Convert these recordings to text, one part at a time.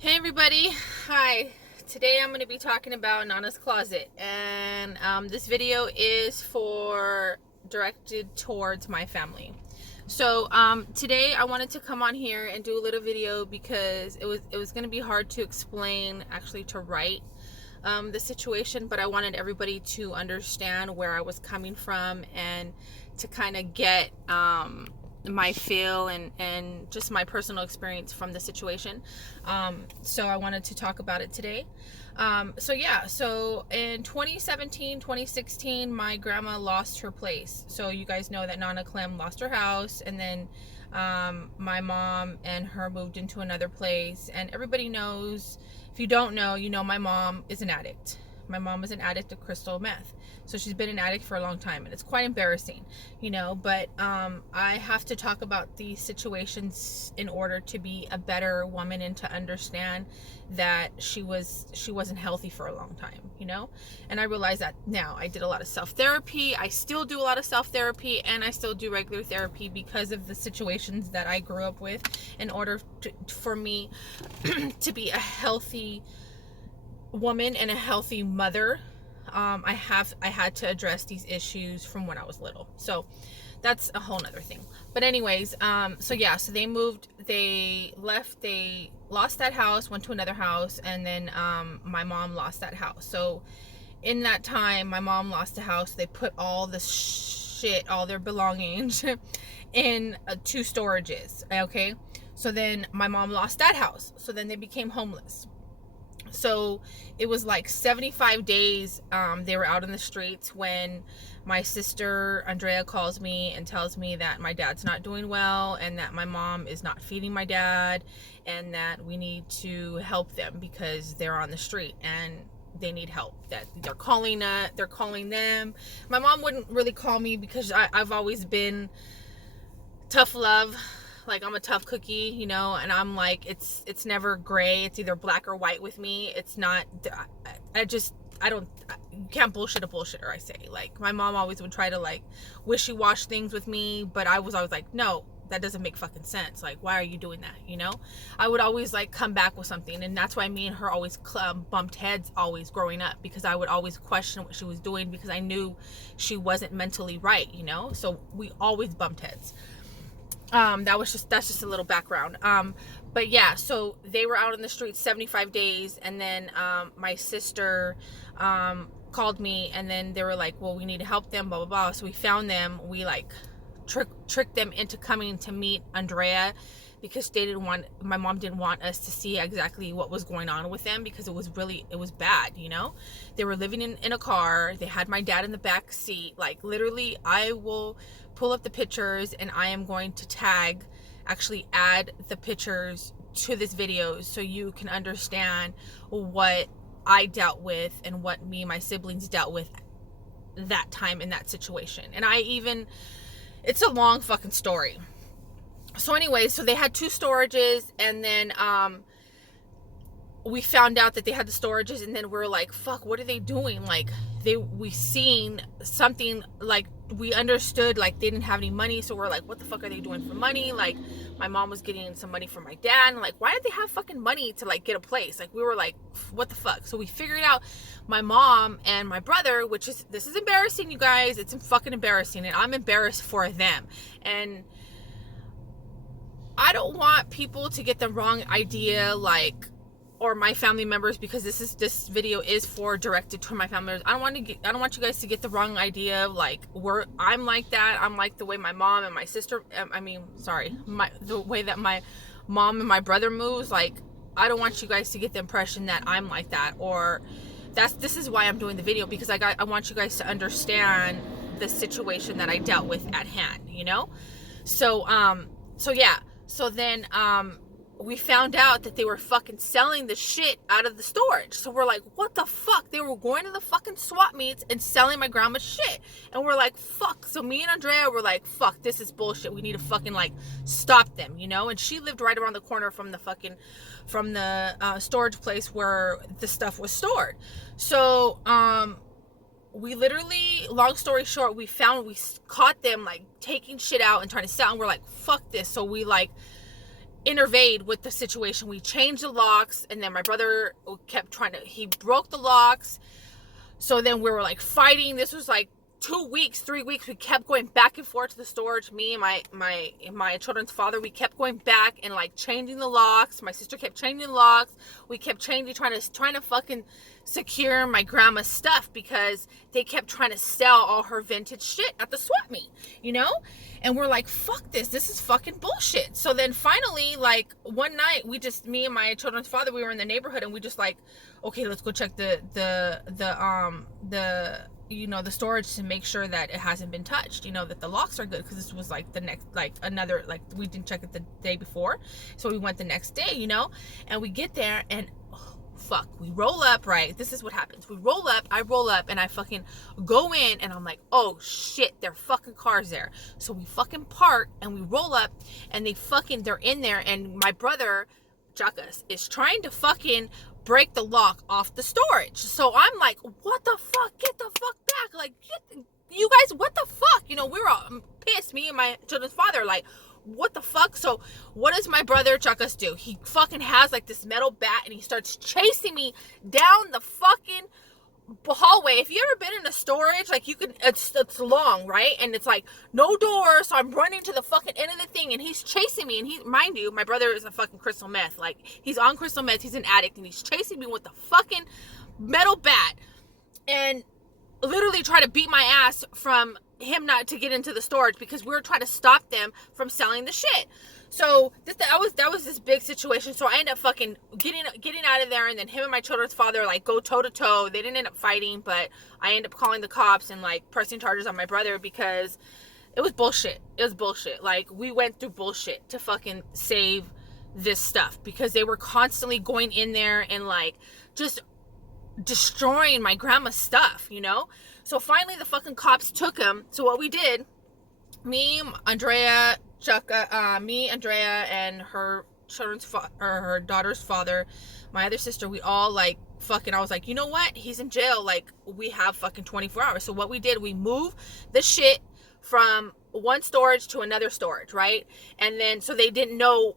Hey everybody, hi. Today I'm going to be talking about Nana's Closet, and this video is directed towards my family. So today I wanted to come on here and do a little video because it was going to be hard to explain, actually to write the situation, but I wanted everybody to understand where I was coming from and to kind of get my feel and just my personal experience from the situation. So I wanted to talk about it today. So in 2017, 2016, my grandma lost her place. So you guys know that Nana Clem lost her house, and then my mom and her moved into another place. And everybody knows, if you don't know, you know my mom is an addict. My mom is an addict of crystal meth. So she's been an addict for a long time, and it's quite embarrassing, but I have to talk about these situations in order to be a better woman and to understand that she wasn't healthy for a long time, and I realize that now. I did a lot of self-therapy. I still do a lot of self-therapy, and I still do regular therapy because of the situations that I grew up with, in order for me to be a healthy woman and a healthy mother. I had to address these issues from when I was little. So that's a whole nother thing. But anyways, so they moved, they left, they lost that house, went to another house, and then my mom lost that house. So in that time, my mom lost the house. They put all the shit, all their belongings in two storages. Okay. So then my mom lost that house. So then they became homeless. So it was like 75 days they were out in the streets when my sister Andrea calls me and tells me that my dad's not doing well, and that my mom is not feeding my dad, and that we need to help them because they're on the street and they need help. That they're calling them. My mom wouldn't really call me because I've always been tough love. Like, I'm a tough cookie, and I'm like, it's never gray. It's either black or white with me. It's not, you can't bullshit a bullshitter, I say. Like, my mom always would try to, like, wishy-wash things with me, but I was always like, no, that doesn't make fucking sense. Like, why are you doing that, I would always, like, come back with something, and that's why me and her always bumped heads always growing up, because I would always question what she was doing, because I knew she wasn't mentally right, so we always bumped heads. That's just a little background. But yeah, so they were out in the streets 75 days, and then my sister called me, and then they were like, well, we need to help them, blah blah blah. So we found them. We like tricked them into coming to meet Andrea, because my mom didn't want us to see exactly what was going on with them, because it was bad. They were living in a car. They had my dad in the back seat. Like, literally, I will pull up the pictures, and I am going to add the pictures to this video, so you can understand what I dealt with and what me and my siblings dealt with that time in that situation. And it's a long fucking story. So anyway, so they had two storages, and then we found out that they had the storages, and then we're like, fuck, what are they doing? Like, we seen something, like, we understood, like, they didn't have any money, so we're like, what the fuck are they doing for money? Like, my mom was getting some money from my dad, and like, why did they have fucking money to, like, get a place? Like, we were like, what the fuck? So we figured out my mom and my brother, this is embarrassing, you guys. It's fucking embarrassing, and I'm embarrassed for them. And I don't want people to get the wrong idea, like, or my family members, because this video is directed to my family members. I don't want you guys to get the wrong idea of, like, I'm like that. I'm like the way my mom and my sister, the way that my mom and my brother moves. Like, I don't want you guys to get the impression that I'm like that, or this is why I'm doing the video, because I want you guys to understand the situation that I dealt with at hand, So then we found out that they were fucking selling the shit out of the storage. So we're like, what the fuck? They were going to the fucking swap meets and selling my grandma's shit. And we're like, fuck. So me and Andrea were like, fuck, this is bullshit. We need to fucking, like, stop them, And she lived right around the corner from the storage place where the stuff was stored. So we literally, long story short, we caught them, like, taking shit out and trying to sell, and we're like, fuck this. So we, like, intervened with the situation. We changed the locks, and then my brother kept he broke the locks. So then we were like fighting. This was like 2 weeks, 3 weeks. We kept going back and forth to the storage. Me and my children's father, we kept going back and like changing the locks. My sister kept changing the locks. We kept changing, trying to fucking secure my grandma's stuff, because they kept trying to sell all her vintage shit at the swap meet, you know? And we're like, fuck this is fucking bullshit. So then finally, like one night, me and my children's father, we were in the neighborhood, and we just like, okay, let's go check the storage to make sure that it hasn't been touched, that the locks are good, because this was like the next, like another, like we didn't check it the day before, so we went the next day, and we get there, and fuck, we roll up, right? This is what happens. I roll up, and I fucking go in, and I'm like, oh shit, there are fucking cars there. So we fucking park, and we roll up, and they're in there, and my brother, Chuckus, is trying to fucking break the lock off the storage. So I'm like, what the fuck? Get the fuck back. Like, you guys, what the fuck? We were all pissed, me and my children's father, like, what the fuck? So what does my brother Chuckus do? He fucking has like this metal bat, and he starts chasing me down the fucking hallway. If you ever been in a storage, like it's long, right? And it's like no door, so I'm running to the fucking end of the thing, and he's chasing me. And mind you, my brother is a fucking crystal meth. Like, he's on crystal meth, he's an addict, and he's chasing me with the fucking metal bat, and literally try to beat my ass from him not to get into the storage, because we were trying to stop them from selling the shit. So that was this big situation. So I ended up fucking getting out of there, and then him and my children's father like go toe to toe. They didn't end up fighting, but I ended up calling the cops and like pressing charges on my brother, because it was bullshit. Like, we went through bullshit to fucking save this stuff, because they were constantly going in there and like just destroying my grandma's stuff, So finally the fucking cops took him. So what we did, me, Andrea, and her her daughter's father, my other sister, we all like fucking, I was like, you know what? He's in jail. Like, we have fucking 24 hours. So what we did, we moved the shit from one storage to another storage, right? And then, so they didn't know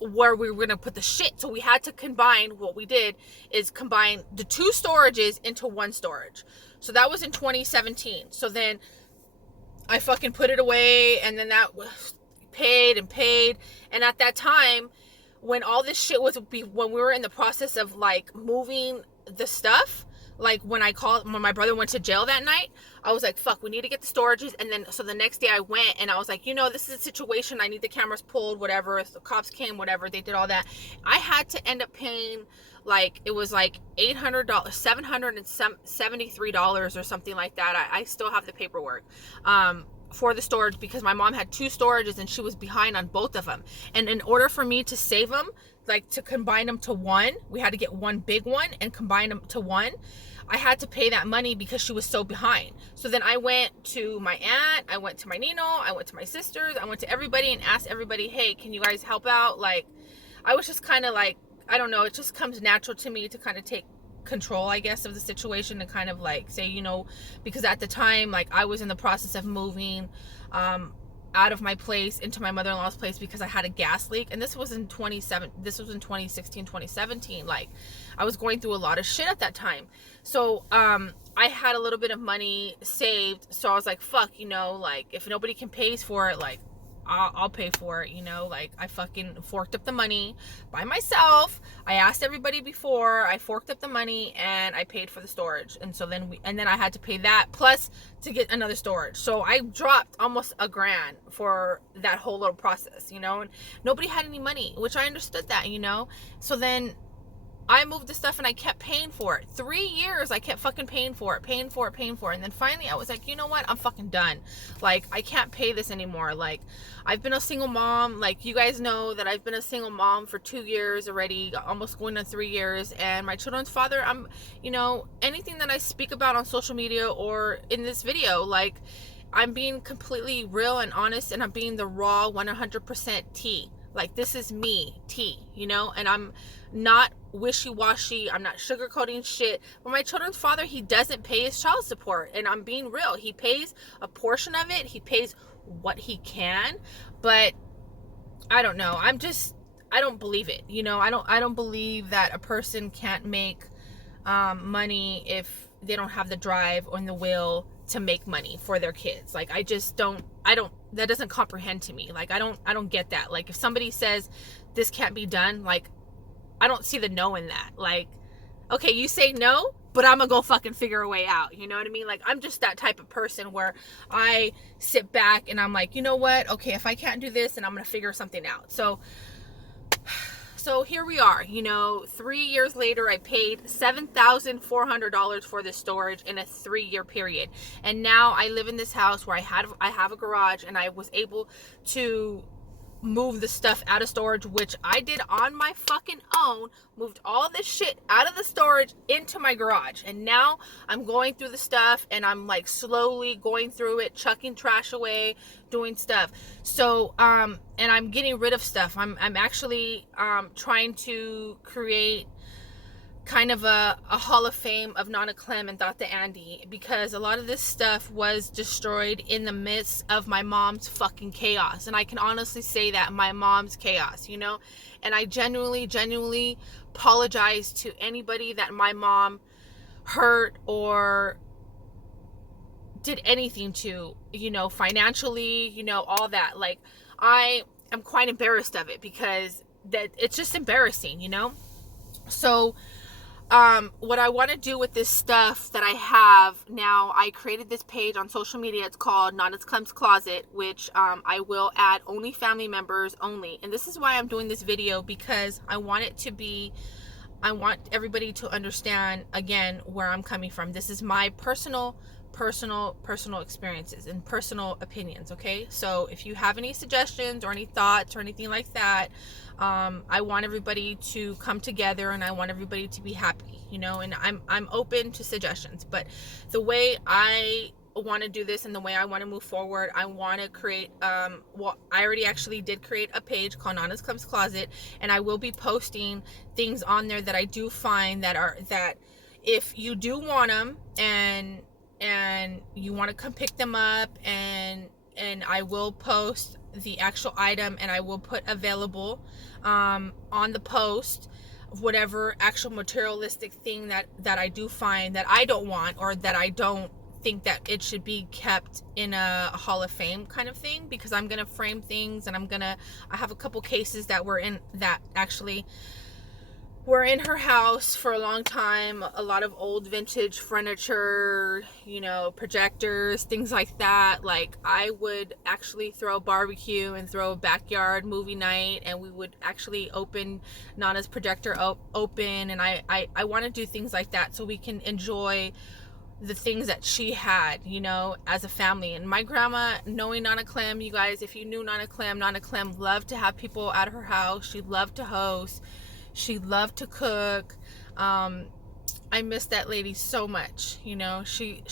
where we were going to put the shit. So we had to combine, what we did is combine the two storages into one storage. So that was in 2017. So then I fucking put it away, and then that was paid. And at that time, when all this shit when we were in the process of like moving the stuff, like when my brother went to jail that night, I was like, fuck, we need to get the storages. And then, so the next day I went, and I was like, this is a situation, I need the cameras pulled, whatever. If the cops came, whatever, they did all that. I had to end up paying, like, it was like $800, $773 or something like that. I still have the paperwork, for the storage, because my mom had two storages and she was behind on both of them. And in order for me to save them, like to combine them to one, we had to get one big one and combine them to one. I had to pay that money because she was so behind. So then I went to my aunt, I went to my Nino, I went to my sisters, I went to everybody and asked everybody, hey, can you guys help out? Like, I was just kind of like, I don't know, it just comes natural to me to kind of take control, I guess, of the situation, and kind of like say, because at the time, like, I was in the process of moving out of my place into my mother-in-law's place, because I had a gas leak. And this was in 2016, 2017. Like, I was going through a lot of shit at that time. So I had a little bit of money saved, so I was like, fuck, like, if nobody can pay for it, like, I'll pay for it, like, I fucking forked up the money by myself. I asked everybody before, I forked up the money, and I paid for the storage. And so then I had to pay that plus to get another storage. So I dropped almost $1,000 for that whole little process, and nobody had any money, which I understood that, so then I moved the stuff, and I kept paying for it. 3 years I kept fucking paying for it. And then finally I was like, you know what? I'm fucking done. Like, I can't pay this anymore. Like, I've been a single mom. Like, you guys know that I've been a single mom for 2 years already, almost going on 3 years. And my children's father, I'm, anything that I speak about on social media or in this video, like, I'm being completely real and honest, and I'm being the raw 100% tea. Like, this is me, tea, and I'm not wishy-washy, I'm not sugarcoating shit. But my children's father, he doesn't pay his child support, and I'm being real. He pays a portion of it, he pays what he can, but I don't know, don't believe it. You know, I don't believe that a person can't make money if they don't have the drive or the will to make money for their kids. Like, I just don't, that doesn't comprehend to me. Like, I don't get that. Like, if somebody says this can't be done, like, I don't see the no in that. Like, okay, you say no, but I'm gonna go fucking figure a way out. You know what I mean? Like, I'm just that type of person where I sit back and I'm like, you know what? Okay, if I can't do this, then I'm gonna figure something out. So here we are, you know, 3 years later, I paid $7,400 for this storage in a 3-year period. And now I live in this house where I have a garage, and I was able to move the stuff out of storage, which I did on my fucking own. Moved all this shit out of the storage into my garage, and now I'm going through the stuff, and I'm like slowly going through it, chucking trash away, doing stuff. So and I'm getting rid of stuff. I'm actually trying to create kind of a hall of fame of Nana Clem and Dr. Andy, because a lot of this stuff was destroyed in the midst of my mom's fucking chaos. And I can honestly say that, my mom's chaos, you know. And I genuinely apologize to anybody that my mom hurt or did anything to, you know, financially, you know, all that. Like, I am quite embarrassed of it, because that it's just embarrassing, you know. So what I want to do with this stuff that I have now, I created this page on social media. It's called Nana's Clem's Closet, which I will add only family members only. And this is why I'm doing this video, because I want everybody to understand, again, where I'm coming from. This is my personal experiences and personal opinions. Okay, so if you have any suggestions or any thoughts or anything like that, I want everybody to come together, and I want everybody to be happy, you know. And I'm open to suggestions, but the way I want to do this and the way I want to move forward, I want to create well, I already actually did create a page called Nana's Clem's Closet, and I will be posting things on there that I do find that if you do want them and you want to come pick them up, and I will post the actual item, and I will put available on the post of whatever actual materialistic thing that I do find that I don't want, or that I don't think that it should be kept in a Hall of Fame kind of thing, because I'm gonna frame things, and I have a couple cases that were in her house for a long time. A lot of old vintage furniture, you know, projectors, things like that. Like, I would actually throw a barbecue and throw a backyard movie night, and we would actually open Nana's projector open, and I want to do things like that so we can enjoy the things that she had, you know, as a family. And my grandma, knowing Nana Clem, you guys, if you knew Nana Clem loved to have people at her house. She loved to host. She loved to cook. I miss that lady so much, you know. She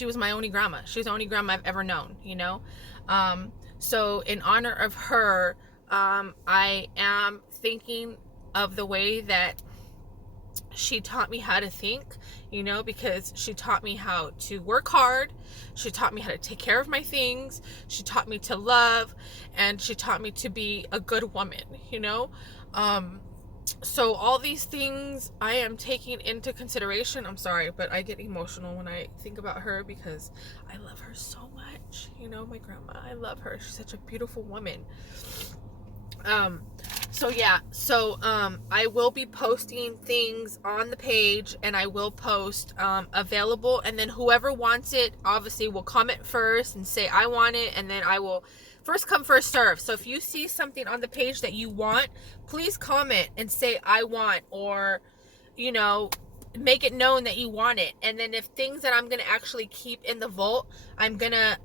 was my only grandma. She was the only grandma I've ever known, you know. So in honor of her, I am thinking of the way that she taught me how to think, you know, because she taught me how to work hard. She taught me how to take care of my things. She taught me to love, and she taught me to be a good woman, you know. So all these things I am taking into consideration. I'm sorry, but I get emotional when I think about her, because I love her so much, you know. My grandma, I love her. She's such a beautiful woman. So yeah, I will be posting things on the page, and I will post available, and then whoever wants it obviously will comment first and say I want it, and then I will first come first serve. So if you see something on the page that you want, please comment and say I want, or, you know, make it known that you want it. And then if things that I'm gonna actually keep in the vault, I'm gonna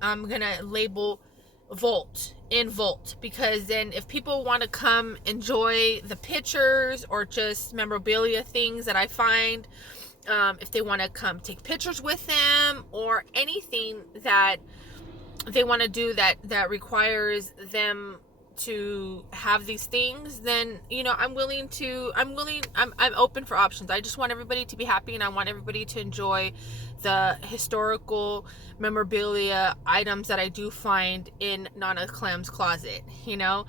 label vault, because then if people want to come enjoy the pictures or just memorabilia things that I find, if they want to come take pictures with them, or anything that they want to do that requires them to have these things, then, you know, I'm open for options. I just want everybody to be happy, and I want everybody to enjoy the historical memorabilia items that I do find in Nana Clem's closet, you know.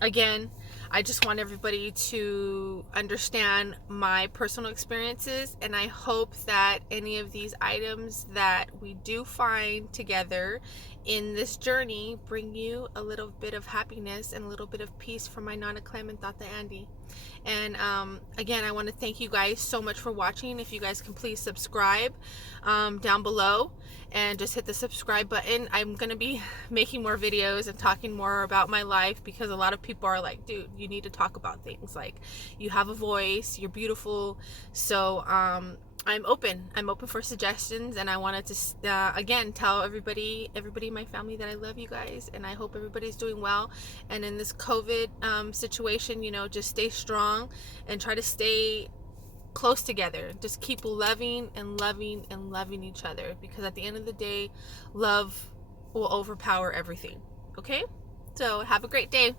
Again, I just want everybody to understand my personal experiences, and I hope that any of these items that we do find together in this journey bring you a little bit of happiness and a little bit of peace from my Nana Clem and Tata Andy. And again, I want to thank you guys so much for watching. If you guys can please subscribe down below and just hit the subscribe button. I'm going to be making more videos and talking more about my life, because a lot of people are like, dude, you need to talk about things. Like, you have a voice, you're beautiful. So I'm open for suggestions, and I wanted to again tell everybody in my family that I love you guys, and I hope everybody's doing well. And in this COVID situation, you know, just stay strong and try to stay close together. Just keep loving and loving and loving each other, because at the end of the day, love will overpower everything. Okay, so have a great day.